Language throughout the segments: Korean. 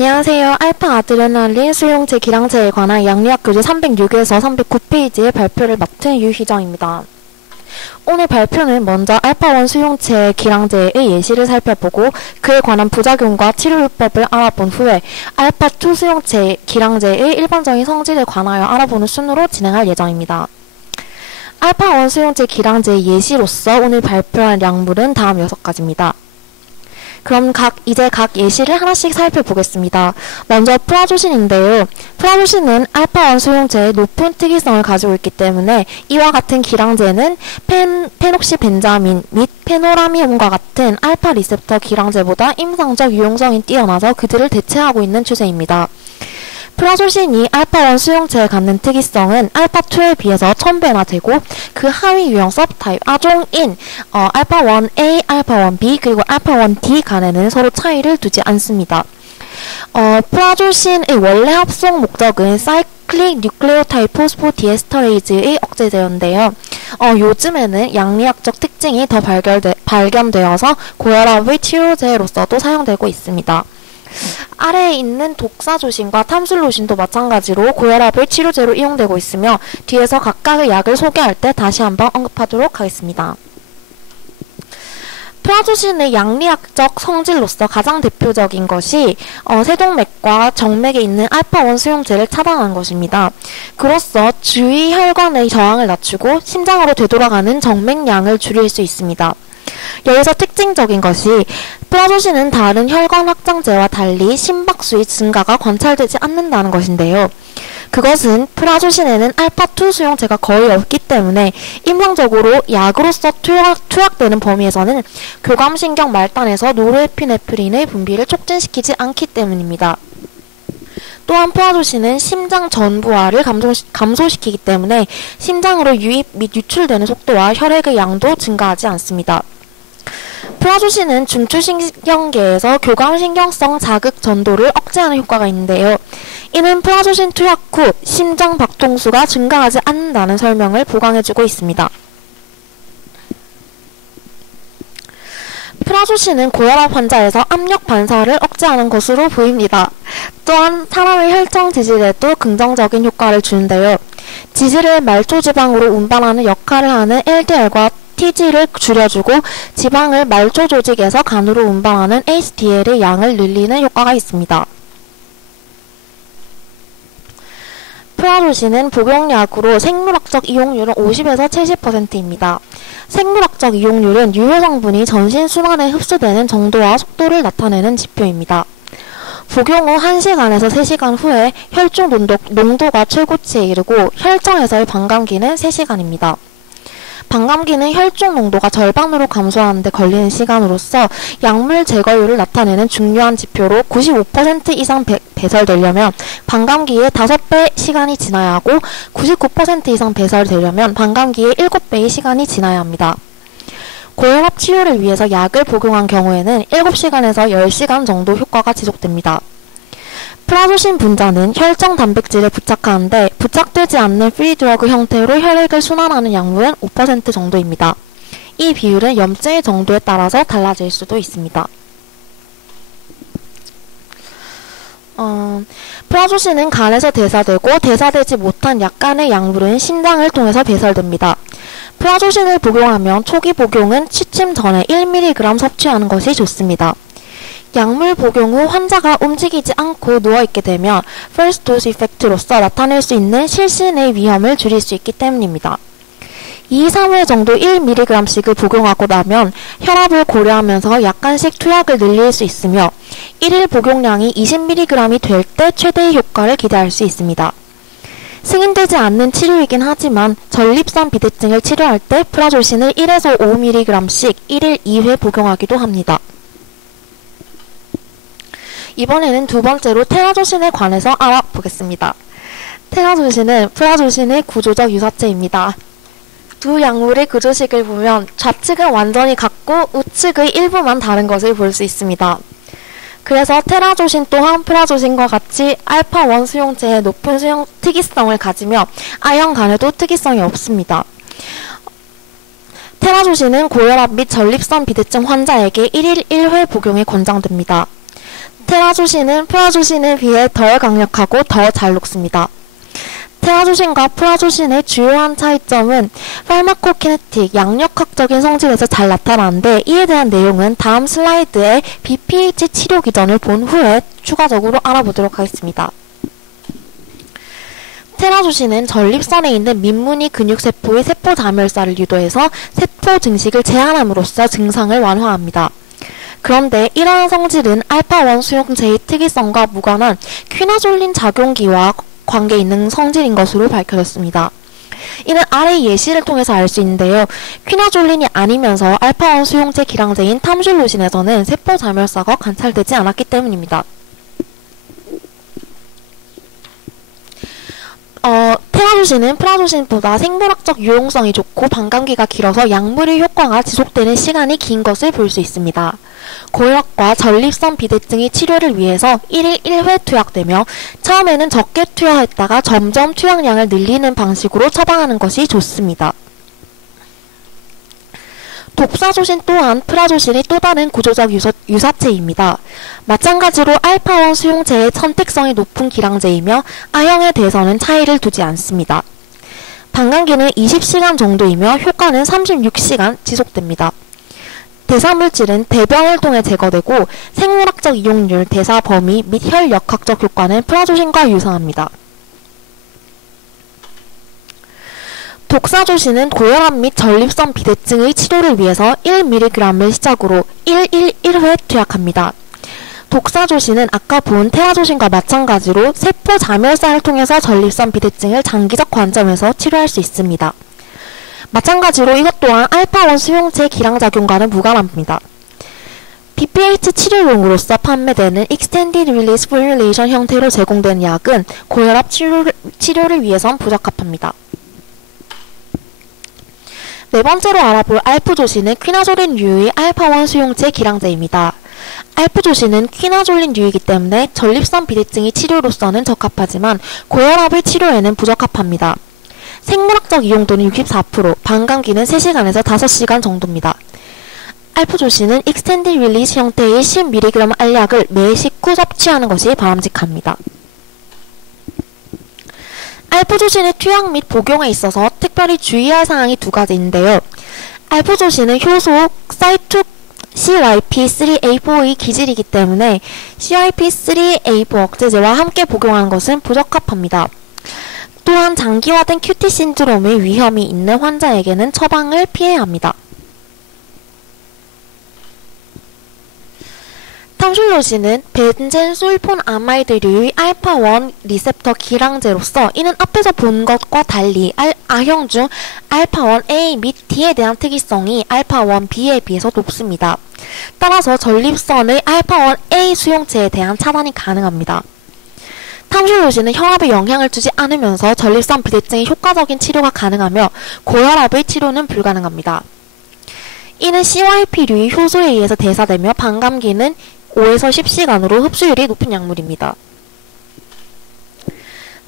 안녕하세요. 알파 아드레날린 수용체 기량제에 관한 양리학 교재 306에서 309페이지의 발표를 맡은 유희정입니다. 오늘 발표는 먼저 알파1 수용체 기량제의 예시를 살펴보고 그에 관한 부작용과 치료요법을 알아본 후에 알파2 수용체 기량제의 일반적인 성질에 관하여 알아보는 순으로 진행할 예정입니다. 알파1 수용체 기량제의 예시로서 오늘 발표한 약물은 다음 6가지입니다. 그럼 이제 각 예시를 하나씩 살펴보겠습니다. 먼저 프라조신인데요. 프라조신은 알파1 수용체의 높은 특이성을 가지고 있기 때문에 이와 같은 기량제는 페녹시벤자민 및 페노라미움과 같은 알파 리셉터 기량제보다 임상적 유용성이 뛰어나서 그들을 대체하고 있는 추세입니다. 프라조신이 알파1 수용체에 갖는 특이성은 알파2에 비해서 1000배나 되고 그 하위 유형 서브타입 아종인 알파1A, 알파1B 그리고 알파1D 간에는 서로 차이를 두지 않습니다. 프라조신의 원래 합성 목적은 사이클릭 뉴클레오타이드 포스포디에스터레이즈의 억제제인데요. 요즘에는 양리학적 특징이 더 발견되어서 고혈압의 치료제로서도 사용되고 있습니다. 아래에 있는 독사조신과 탐술로신도 마찬가지로 고혈압의 치료제로 이용되고 있으며 뒤에서 각각의 약을 소개할 때 다시 한번 언급하도록 하겠습니다. 프라조신의 양리학적 성질로서 가장 대표적인 것이 세동맥과 정맥에 있는 알파1 수용체를 차단하는 것입니다. 그로써 주위 혈관의 저항을 낮추고 심장으로 되돌아가는 정맥량을 줄일 수 있습니다. 여기서 특징적인 것이 프라조신은 다른 혈관 확장제와 달리 심박수의 증가가 관찰되지 않는다는 것인데요. 그것은 프라조신에는 알파2 수용체가 거의 없기 때문에 임상적으로 약으로서 투약되는 범위에서는 교감신경 말단에서 노르에피네프린의 분비를 촉진시키지 않기 때문입니다. 또한 프라조신은 심장 전부하를 감소시키기 때문에 심장으로 유입 및 유출되는 속도와 혈액의 양도 증가하지 않습니다. 프라조신은 중추신경계에서 교감신경성 자극 전도를 억제하는 효과가 있는데요. 이는 프라조신 투약 후 심장 박동수가 증가하지 않는다는 설명을 보강해주고 있습니다. 프라조신은 고혈압 환자에서 압력 반사를 억제하는 것으로 보입니다. 또한 사람의 혈청 지질에도 긍정적인 효과를 주는데요. 지질을 말초지방으로 운반하는 역할을 하는 LDL과 TG를 줄여주고 지방을 말초 조직에서 간으로 운반하는 HDL의 양을 늘리는 효과가 있습니다. 프라조신은 복용약으로 생물학적 이용률은 50에서 70%입니다. 생물학적 이용률은 유효 성분이 전신 순환에 흡수되는 정도와 속도를 나타내는 지표입니다. 복용 후 1시간에서 3시간 후에 혈중 농도가 최고치에 이르고 혈청에서의 반감기는 3시간입니다. 반감기는 혈중 농도가 절반으로 감소하는 데 걸리는 시간으로서 약물 제거율을 나타내는 중요한 지표로 95% 이상 배설되려면 반감기의 5배 시간이 지나야 하고 99% 이상 배설되려면 반감기의 7배의 시간이 지나야 합니다. 고혈압 치료를 위해서 약을 복용한 경우에는 7시간에서 10시간 정도 효과가 지속됩니다. 프라조신 분자는 혈청 단백질에 부착하는데 부착되지 않는 프리드러그 형태로 혈액을 순환하는 약물은 5% 정도입니다. 이 비율은 염증의 정도에 따라서 달라질 수도 있습니다. 프라조신은 간에서 대사되고 대사되지 못한 약간의 약물은 심장을 통해서 배설됩니다. 프라조신을 복용하면 초기 복용은 취침 전에 1mg 섭취하는 것이 좋습니다. 약물 복용 후 환자가 움직이지 않고 누워있게 되면 First Dose Effect로서 나타낼 수 있는 실신의 위험을 줄일 수 있기 때문입니다. 2-3회 정도 1mg씩을 복용하고 나면 혈압을 고려하면서 약간씩 투약을 늘릴 수 있으며 1일 복용량이 20mg이 될 때 최대의 효과를 기대할 수 있습니다. 승인되지 않는 치료이긴 하지만 전립선 비대증을 치료할 때 프라조신을 1에서 5mg씩 1일 2회 복용하기도 합니다. 이번에는 두 번째로 테라조신에 관해서 알아보겠습니다. 테라조신은 프라조신의 구조적 유사체입니다. 두 약물의 구조식을 보면 좌측은 완전히 같고 우측의 일부만 다른 것을 볼 수 있습니다. 그래서 테라조신 또한 프라조신과 같이 알파1 수용체의 높은 특이성을 가지며 아형 간에도 특이성이 없습니다. 테라조신은 고혈압 및 전립선 비대증 환자에게 1일 1회 복용이 권장됩니다. 테라조신은 프라조신에 비해 덜 강력하고 더 잘 녹습니다. 테라조신과 프라조신의 주요한 차이점은 파르마코키네틱, 양력학적인 성질에서 잘 나타나는데 이에 대한 내용은 다음 슬라이드에 BPH 치료 기전을 본 후에 추가적으로 알아보도록 하겠습니다. 테라조신은 전립선에 있는 민무늬 근육세포의 세포자멸사를 유도해서 세포 증식을 제한함으로써 증상을 완화합니다. 그런데 이러한 성질은 알파-1 수용체의 특이성과 무관한 퀴나졸린 작용기와 관계 있는 성질인 것으로 밝혀졌습니다. 이는 아래 예시를 통해서 알 수 있는데요. 퀴나졸린이 아니면서 알파-1 수용체 기량제인 탐슐로신에서는 세포자멸사가 관찰되지 않았기 때문입니다. 테라조신은 프라조신보다 생물학적 유용성이 좋고 반감기가 길어서 약물의 효과가 지속되는 시간이 긴 것을 볼 수 있습니다. 고혈압과 전립선 비대증의 치료를 위해서 1일 1회 투약되며 처음에는 적게 투여했다가 점점 투약량을 늘리는 방식으로 처방하는 것이 좋습니다. 독사조신 또한 프라조신의 또 다른 구조적 유사체입니다. 마찬가지로 알파-1 수용체의 선택성이 높은 기량제이며 아형에 대해서는 차이를 두지 않습니다. 반감기는 20시간 정도이며 효과는 36시간 지속됩니다. 대사물질은 대변을 통해 제거되고 생물학적 이용률, 대사 범위 및 혈역학적 효과는 프라조신과 유사합니다. 독사조신은 고혈압 및 전립선 비대증의 치료를 위해서 1mg을 시작으로 1회 투약합니다. 독사조신은 아까 본 테라조신과 마찬가지로 세포 자멸사를 통해서 전립선 비대증을 장기적 관점에서 치료할 수 있습니다. 마찬가지로 이것 또한 알파-1 수용체 기량작용과는 무관합니다. BPH 치료용으로서 판매되는 Extended Release Formulation 형태로 제공되는 약은 고혈압 치료를 위해선 부적합합니다. 네 번째로 알아볼 알프조신은 퀴나졸린류의 알파-1 수용체 기량제입니다. 알프조신은 퀴나졸린류이기 때문에 전립선 비대증의 치료로서는 적합하지만 고혈압의 치료에는 부적합합니다. 생물학적 이용도는 64%, 반감기는 3시간에서 5시간 정도입니다. 알프조신은 익스텐디드 릴리즈 형태의 10mg 알약을 매 식후 섭취하는 것이 바람직합니다. 알프조신의 투약 및 복용에 있어서 특별히 주의할 사항이 두 가지인데요. 알프조신은 효소 사이투 CYP3A4의 기질이기 때문에 CYP3A4 억제제와 함께 복용하는 것은 부적합합니다. 또한 장기화된 큐티 신드롬의 위험이 있는 환자에게는 처방을 피해야 합니다. 탐슐로신은 벤젠술폰아마이드류의 알파-1 리셉터 기량제로서 이는 앞에서 본 것과 달리 아형 중 알파-1A 및 D에 대한 특이성이 알파-1B에 비해서 높습니다. 따라서 전립선의 알파-1A 수용체에 대한 차단이 가능합니다. 탐슐로신은 혈압에 영향을 주지 않으면서 전립선 비대증의 효과적인 치료가 가능하며 고혈압의 치료는 불가능합니다. 이는 CYP류의 효소에 의해서 대사되며 반감기는 5에서 10시간으로 흡수율이 높은 약물입니다.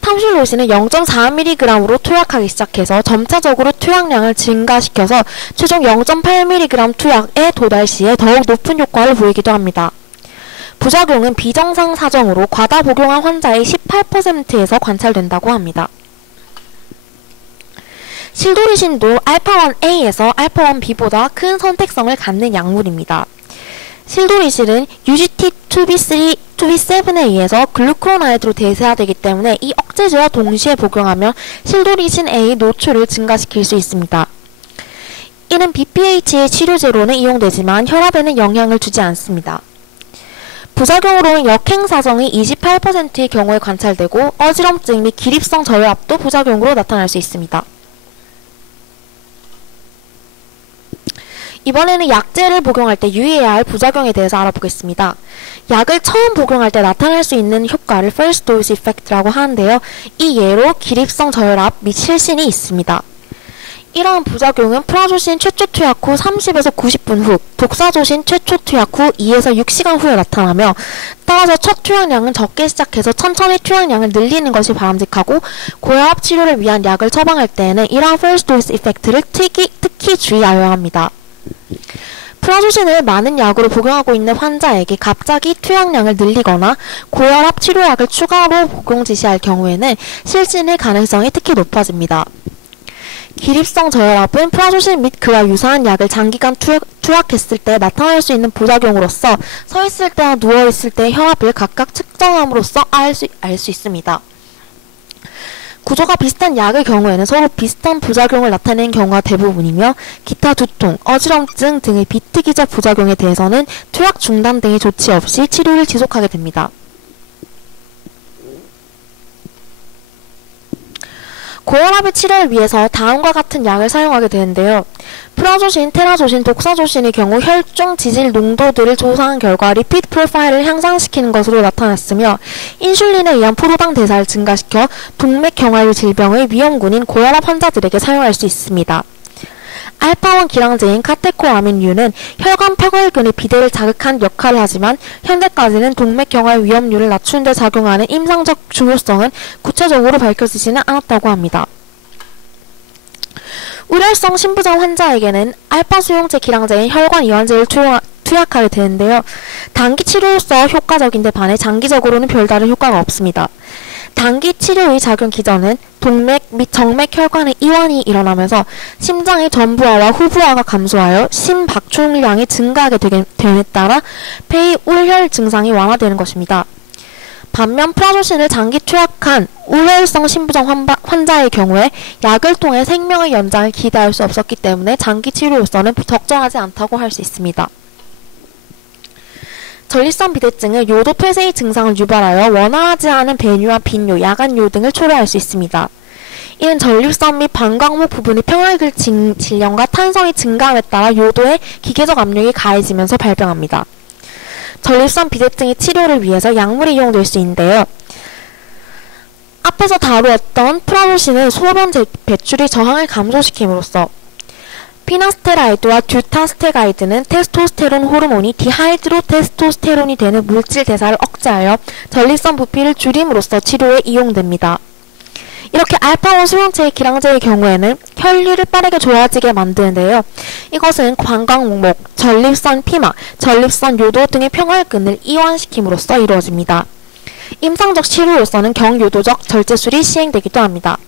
탐슐로신은 0.4mg으로 투약하기 시작해서 점차적으로 투약량을 증가시켜서 최종 0.8mg 투약에 도달 시에 더욱 높은 효과를 보이기도 합니다. 부작용은 비정상 사정으로 과다 복용한 환자의 18%에서 관찰된다고 합니다. 실도리신도 알파-1A에서 알파-1B보다 큰 선택성을 갖는 약물입니다. 실도리신은 UGT2B7에 의해서 글루코나이드로 대사되기 때문에 이 억제제와 동시에 복용하면 실도리신 A의 노출을 증가시킬 수 있습니다. 이는 BPH의 치료제로는 이용되지만 혈압에는 영향을 주지 않습니다. 부작용으로는 역행사정이 28%의 경우에 관찰되고 어지럼증 및 기립성 저혈압도 부작용으로 나타날 수 있습니다. 이번에는 약제를 복용할 때 유의해야 할 부작용에 대해서 알아보겠습니다. 약을 처음 복용할 때 나타날 수 있는 효과를 First Dose Effect라고 하는데요. 이 예로 기립성 저혈압 및 실신이 있습니다. 이러한 부작용은 프라조신 최초 투약 후 30에서 90분 후, 독사조신 최초 투약 후 2에서 6시간 후에 나타나며 따라서 첫 투약량은 적게 시작해서 천천히 투약량을 늘리는 것이 바람직하고 고혈압 치료를 위한 약을 처방할 때에는 이러한 First Dose Effect를 특히 주의하여야 합니다. 프라조신을 많은 약으로 복용하고 있는 환자에게 갑자기 투약량을 늘리거나 고혈압 치료약을 추가로 복용 지시할 경우에는 실신일 가능성이 특히 높아집니다. 기립성 저혈압은 프라조신 및 그와 유사한 약을 장기간 투약했을 때 나타날 수 있는 부작용으로서 서 있을 때와 누워 있을 때의 혈압을 각각 측정함으로써 알 수 있습니다. 구조가 비슷한 약의 경우에는 서로 비슷한 부작용을 나타내는 경우가 대부분이며 기타 두통, 어지럼증 등의 비특이적 부작용에 대해서는 투약 중단 등의 조치 없이 치료를 지속하게 됩니다. 고혈압의 치료를 위해서 다음과 같은 약을 사용하게 되는데요. 프라조신, 테라조신, 독사조신의 경우 혈중 지질 농도들을 조사한 결과 리피드 프로파일을 향상시키는 것으로 나타났으며 인슐린에 의한 포도당 대사를 증가시켜 동맥경화류 질병의 위험군인 고혈압 환자들에게 사용할 수 있습니다. 알파-1 기량제인 카테코라민류는 혈관 폐골근의 비대를 자극한 역할을 하지만 현재까지는 동맥경화의 위험률을 낮추는 데 작용하는 임상적 중요성은 구체적으로 밝혀지지는 않았다고 합니다. 우렬성 심부전 환자에게는 알파 수용체 기량제인 혈관 이완제를 투약하게 되는데요. 단기 치료로서 효과적인데 반해 장기적으로는 별다른 효과가 없습니다. 단기 치료의 작용 기전은 동맥 및 정맥 혈관의 이완이 일어나면서 심장의 전부하와 후부하가 감소하여 심박출량이 증가하게 됨에 따라 폐의 울혈 증상이 완화되는 것입니다. 반면 프라조신을 장기 투약한 우혈성 심부전 환자의 경우에 약을 통해 생명의 연장을 기대할 수 없었기 때문에 장기 치료로서는 적절하지 않다고 할 수 있습니다. 전립선 비대증은 요도 폐쇄의 증상을 유발하여 원활하지 않은 배뇨와 빈뇨, 야간뇨 등을 초래할 수 있습니다. 이는 전립선 및 방광목 부분의 평혈근 질량과 탄성이 증가함에 따라 요도에 기계적 압력이 가해지면서 발병합니다. 전립선 비대증의 치료를 위해서 약물이 이용될 수 있는데요. 앞에서 다루었던 프라조신은 소변 배출의 저항을 감소시킴으로써 피나스테라이드와 듀타스테가이드는 테스토스테론 호르몬이 디하이드로테스토스테론이 되는 물질 대사를 억제하여 전립선 부피를 줄임으로써 치료에 이용됩니다. 이렇게 알파-1 수용체의 기량제의 경우에는 혈류를 빠르게 좋아지게 만드는데요. 이것은 방광목, 전립선 피막, 전립선 요도 등의 평혈근을 이완시킴으로써 이루어집니다. 임상적 치료로서는 경요도적 절제술이 시행되기도 합니다.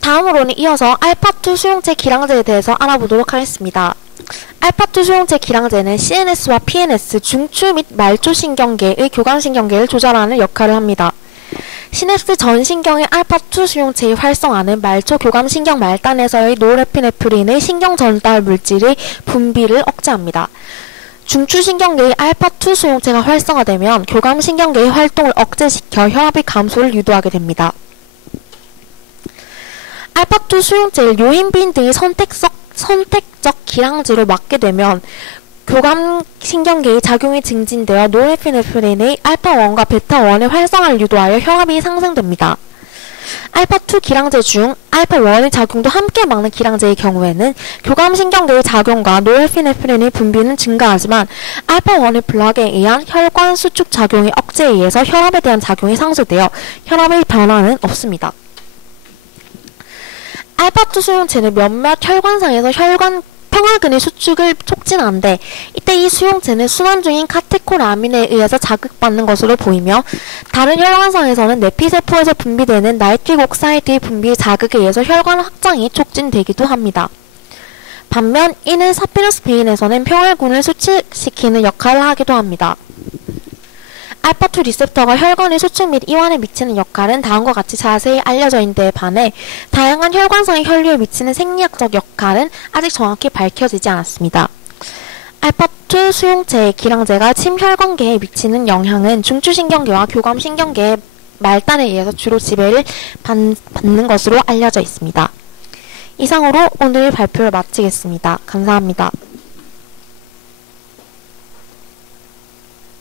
다음으로는 이어서 알파-2 수용체 기량제에 대해서 알아보도록 하겠습니다. 알파-2 수용체 기량제는 CNS와 PNS, 중추 및 말초신경계의 교감신경계를 조절하는 역할을 합니다. 시냅스 전 신경의 알파-2 수용체의 활성화는 말초 교감신경 말단에서의 노르에피네프린의 신경 전달 물질의 분비를 억제합니다. 중추신경계의 알파-2 수용체가 활성화되면 교감신경계의 활동을 억제시켜 혈압의 감소를 유도하게 됩니다. 알파-2 수용체를 요인비인 등의 선택적 기량제로 맞게 되면 교감신경계의 작용이 증진되어 노르에피네프린의 알파-1과 베타-1의 활성화를 유도하여 혈압이 상승됩니다. 알파-2 기량제 중 알파-1의 작용도 함께 막는 기량제의 경우에는 교감신경계의 작용과 노르에피네프린의 분비는 증가하지만 알파-1의 블락에 의한 혈관 수축 작용의 억제에 의해서 혈압에 대한 작용이 상쇄되어 혈압의 변화는 없습니다. 알파-2 수용체는 몇몇 혈관상에서 평혈근의 수축을 촉진하는데 이때 이 수용체는 순환 중인 카테코라민에 의해서 자극받는 것으로 보이며 다른 혈관상에서는 내피세포에서 분비되는 나이트릭 옥사이드의 분비 자극에 의해서 혈관 확장이 촉진되기도 합니다. 반면 이는 사피러스 베인에서는 평혈근을 수축시키는 역할을 하기도 합니다. 알파-2 리셉터가 혈관의 수축 및 이완에 미치는 역할은 다음과 같이 자세히 알려져 있는 데에 반해 다양한 혈관상의 혈류에 미치는 생리학적 역할은 아직 정확히 밝혀지지 않았습니다. 알파-2 수용체의 기량제가 심혈관계에 미치는 영향은 중추신경계와 교감신경계의 말단에 의해서 주로 지배를 받는 것으로 알려져 있습니다. 이상으로 오늘 발표를 마치겠습니다. 감사합니다.